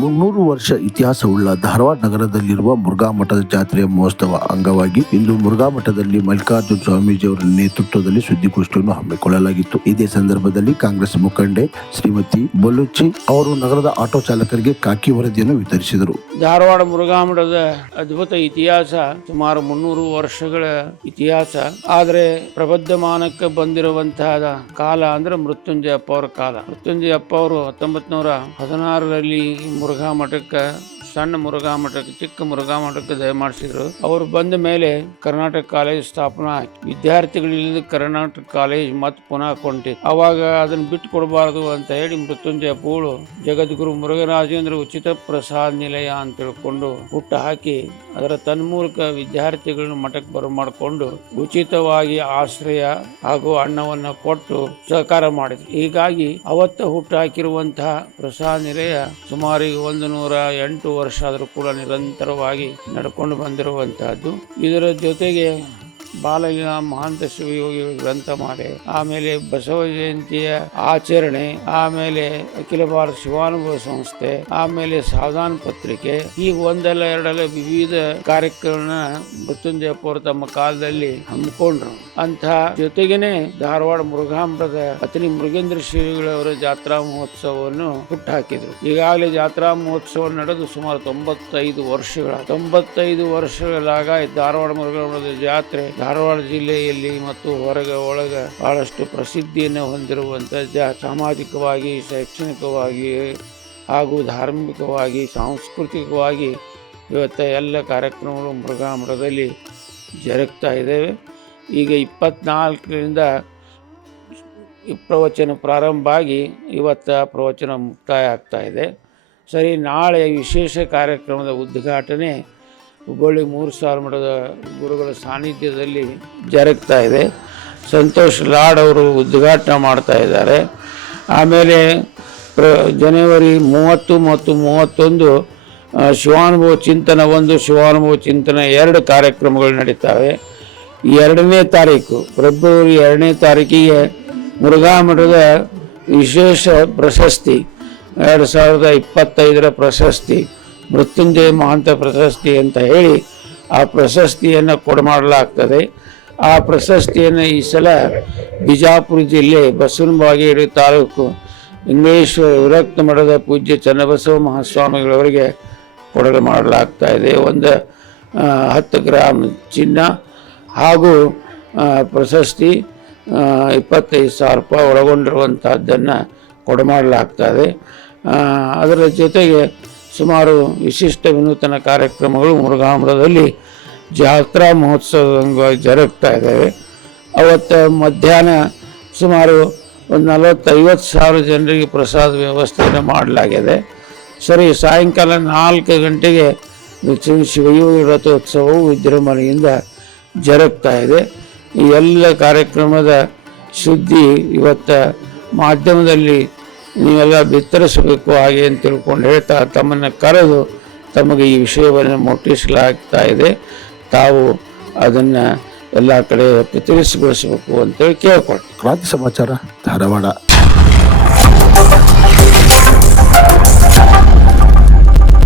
300 ವರ್ಷ ಇತಿಹಾಸವುಳ್ಳ ಧಾರವಾಡ ನಗರದಲ್ಲಿರುವ ಮುರುಘಾ ಮಠದ ಜಾತ್ರೆಯ ಮಹೋತ್ಸವ ಅಂಗವಾಗಿ ಇಂದು ಮುರುಘಾ ಮಠದಲ್ಲಿ ಮಲ್ಲಿಕಾರ್ಜುನ ಸ್ವಾಮೀಜಿಯವರ ನೇತೃತ್ವದಲ್ಲಿ ಸುದ್ದಿಗೋಷ್ಠಿಯನ್ನು ಹಮ್ಮಿಕೊಳ್ಳಲಾಗಿತ್ತು. ಇದೇ ಸಂದರ್ಭದಲ್ಲಿ ಕಾಂಗ್ರೆಸ್ ಮುಖಂಡೆ ಶ್ರೀಮತಿ ಬೊಲ್ಲುಚ್ಚಿ ಅವರು ನಗರದ ಆಟೋ ಚಾಲಕರಿಗೆ ಖಾಕಿ ವರದಿಯನ್ನು ವಿತರಿಸಿದರು. ಧಾರವಾಡ ಮುರುಘಾ ಮಠದ ಅದ್ಭುತ ಇತಿಹಾಸ ಸುಮಾರು 300 ವರ್ಷಗಳ ಇತಿಹಾಸ. ಆದರೆ ಪ್ರಬುದ್ಧಮಾನಕ್ಕೆ ಬಂದಿರುವಂತಹ ಕಾಲ ಅಂದ್ರೆ ಮೃತ್ಯುಂಜಯ ಅಪ್ಪ ಅವರ ಕಾಲ. ಮೃತ್ಯುಂಜಯ ಅಪ್ಪ ಅವರು 1916ರಲ್ಲಿ ಮುರುಘಾ ಮಠಕ್ಕೆ, ಸಣ್ಣ ಮುರುಘಾ ಮಠಕ್ಕೆ, ಚಿಕ್ಕ ಮುರುಘಾ ಮಠಕ್ಕೆ ದಯಮಾಡಿಸಿದ್ರು. ಅವರು ಬಂದ ಮೇಲೆ ಕರ್ನಾಟಕ ಕಾಲೇಜ್ ಸ್ಥಾಪನಾ ಆಯ್ತು. ವಿದ್ಯಾರ್ಥಿಗಳಿಲ್ಲದ ಕರ್ನಾಟಕ ಕಾಲೇಜ್ ಮತ್ತೆ ಪುನಃ ಕೊಂಡಿತ್ತು. ಅವಾಗ ಅದನ್ನ ಬಿಟ್ಟು ಕೊಡಬಾರದು ಅಂತ ಹೇಳಿ ಮೃತ್ಯುಂಜಯ ಅಪ್ಪಗಳು ಜಗದ್ಗುರು ಮುರುಘರಾಜೇಂದ್ರ ಉಚಿತ ಪ್ರಸಾದ ನಿಲಯ ಅಂತ ತಿಳ್ಕೊಂಡು ಹುಟ್ಟು ಹಾಕಿ ಅದರ ತನ್ಮೂಲಕ ವಿದ್ಯಾರ್ಥಿಗಳನ್ನ ಮಠಕ್ಕೆ ಬರಮಾಡಿಕೊಂಡು ಉಚಿತವಾಗಿ ಆಶ್ರಯ ಹಾಗೂ ಅನ್ನವನ್ನ ಕೊಟ್ಟು ಸಹಕಾರ ಮಾಡಿದ್ರು. ಹೀಗಾಗಿ ಅವತ್ತ ಹುಟ್ಟು ಹಾಕಿರುವಂತಹ ಪ್ರಸಾದ ನಿಲಯ ಸುಮಾರು 108 ವರ್ಷ ಆದರೂ ಕೂಡ ನಿರಂತರವಾಗಿ ನಡ್ಕೊಂಡು ಬಂದಿರುವಂತಹದ್ದು. ಇದರ ಜೊತೆಗೆ ಬಾಲಲೀಲಾ ಮಹಾಂತ ಶಿವಯೋಗಿ ಗ್ರಂಥಮಾಲೆ, ಆಮೇಲೆ ಬಸವ ಜಯಂತಿಯ ಆಚರಣೆ, ಆಮೇಲೆ ಅಖಿಲ ಭಾರತ ಶಿವಾನುಭವ ಸಂಸ್ಥೆ, ಆಮೇಲೆ ಸಾವಧಾನ ಪತ್ರಿಕೆ, ಈಗ ಒಂದಲ್ಲ ಎರಡಲ್ಲ ವಿವಿಧ ಕಾರ್ಯಕ್ರಮ ಮೃತ್ಯುಂಜಯ ಅವರು ತಮ್ಮ ಕಾಲದಲ್ಲಿ ಹಮ್ಮಿಕೊಂಡ್ರು. ಅಂತ ಜೊತೆಗೇನೆ ಧಾರವಾಡ ಮುರುಘಾ ಮಠದ ಅತನಿ ಮುರುಗೇಂದ್ರ ಶ್ರೀಗಳವರ ಜಾತ್ರಾ ಮಹೋತ್ಸವವನ್ನು ಹುಟ್ಟುಹಾಕಿದ್ರು. ಈಗಾಗಲೇ ಜಾತ್ರಾ ಮಹೋತ್ಸವ ನಡೆದು ಸುಮಾರು 95 ವರ್ಷಗಳಾಗ ಧಾರವಾಡ ಮುರುಘಾ ಮಠದ ಜಾತ್ರೆ ಧಾರವಾಡ ಜಿಲ್ಲೆಯಲ್ಲಿ ಮತ್ತು ಒಳಗ ಬಹಳಷ್ಟು ಪ್ರಸಿದ್ಧಿಯನ್ನು ಹೊಂದಿರುವಂತ ಸಾಮಾಜಿಕವಾಗಿ, ಶೈಕ್ಷಣಿಕವಾಗಿ ಹಾಗೂ ಧಾರ್ಮಿಕವಾಗಿ, ಸಾಂಸ್ಕೃತಿಕವಾಗಿ ಇವತ್ತ ಎಲ್ಲ ಕಾರ್ಯಕ್ರಮಗಳು ಮುರುಘಾ ಮಠದಲ್ಲಿ ಜರುಗ್ತಾ ಇದ್ದೇವೆ. ಈಗ 24ರಿಂದ ಪ್ರವಚನ ಪ್ರಾರಂಭ ಆಗಿ ಇವತ್ತ ಪ್ರವಚನ ಮುಕ್ತಾಯ ಆಗ್ತಾ ಇದೆ. ಸರಿ, ನಾಳೆ ವಿಶೇಷ ಕಾರ್ಯಕ್ರಮದ ಉದ್ಘಾಟನೆ ಹುಬ್ಬಳ್ಳಿ 3000 ಮಠದ ಗುರುಗಳ ಸಾನ್ನಿಧ್ಯದಲ್ಲಿ ಜರುಗ್ತಾ ಇದೆ. ಸಂತೋಷ್ ಲಾಡ್ ಅವರು ಉದ್ಘಾಟನೆ ಮಾಡ್ತಾ ಇದ್ದಾರೆ. ಆಮೇಲೆ ಜನವರಿ 30 ಮತ್ತು 31 ಶಿವಾನುಭವ ಚಿಂತನ 1, ಶಿವಾನುಭವ ಚಿಂತನ 2 ಕಾರ್ಯಕ್ರಮಗಳು ನಡೀತಾವೆ. 2ನೇ ತಾರೀಕು ಫೆಬ್ರವರಿ 2ನೇ ತಾರೀಕಿಗೆ ಮುರುಘಾ ಮಠದ ವಿಶೇಷ ಪ್ರಶಸ್ತಿ 2025ರ ಪ್ರಶಸ್ತಿ ಮೃತ್ಯುಂಜಯ ಮಹಾಂತ ಪ್ರಶಸ್ತಿ ಅಂತ ಹೇಳಿ ಆ ಪ್ರಶಸ್ತಿಯನ್ನು ಕೊಡಮಾಡಲಾಗ್ತದೆ. ಆ ಪ್ರಶಸ್ತಿಯನ್ನು ಈ ಸಲ ಬಿಜಾಪುರ ಜಿಲ್ಲೆ ಬಸವನ ಬಾಗೇವಾಡಿ ತಾಲೂಕು ಲಿಂಗೇಶ್ವರ ವಿರಕ್ತ ಮಠದ ಪೂಜ್ಯ ಚನ್ನಬಸವ ಮಹಾಸ್ವಾಮಿಗಳವರಿಗೆ ಕೊಡಲು ಮಾಡಲಾಗ್ತಾ ಇದೆ. ಒಂದು 10 ಗ್ರಾಮ್ ಚಿನ್ನ ಹಾಗೂ ಪ್ರಶಸ್ತಿ 25,000 ರೂಪಾಯಿ ಒಳಗೊಂಡಿರುವಂಥದ್ದನ್ನು ಕೊಡಮಾಡಲಾಗ್ತದೆ. ಅದರ ಜೊತೆಗೆ ಸುಮಾರು ವಿಶಿಷ್ಟ ವಿನೂತನ ಕಾರ್ಯಕ್ರಮಗಳು ಮುರುಘಾ ಮಠದಲ್ಲಿ ಜಾತ್ರಾ ಮಹೋತ್ಸವದ ಅಂಗವಾಗಿ ಜರುಗ್ತಾ ಇದ್ದಾವೆ. ಅವತ್ತು ಮಧ್ಯಾಹ್ನ ಸುಮಾರು ಒಂದು 40-50 ಸಾವಿರ ಜನರಿಗೆ ಪ್ರಸಾದ ವ್ಯವಸ್ಥೆಯನ್ನು ಮಾಡಲಾಗಿದೆ. ಸರಿ, ಸಾಯಂಕಾಲ 4 ಗಂಟೆಗೆ ಶಿವಯೋಗಿ ರಥೋತ್ಸವವು ವಿಜೃಂಭಣೆಯಿಂದ ಜರುಗ್ತಾ ಇದೆ. ಈ ಎಲ್ಲ ಕಾರ್ಯಕ್ರಮದ ಸುದ್ದಿ ಇವತ್ತು ಮಾಧ್ಯಮದಲ್ಲಿ ನೀವೆಲ್ಲ ಬಿತ್ತರಿಸಬೇಕು ಹಾಗೆ ಅಂತ ತಿಳ್ಕೊಂಡು ಹೇಳ್ತಾ ತಮ್ಮನ್ನು ಕರೆದು ತಮಗೆ ಈ ವಿಷಯವನ್ನು ಮುಟ್ಟಿಸಲಾಗ್ತಾ ಇದೆ. ತಾವು ಅದನ್ನು ಎಲ್ಲ ಕಡೆ ಪ್ರತಿನಿಧಿಸಬೇಕು ಅಂತೇಳಿ ಕೇಳ್ಕೊಳ್ತೀವಿ. ಕ್ರಾಂತಿ ಸಮಾಚಾರ ಧಾರವಾಡ.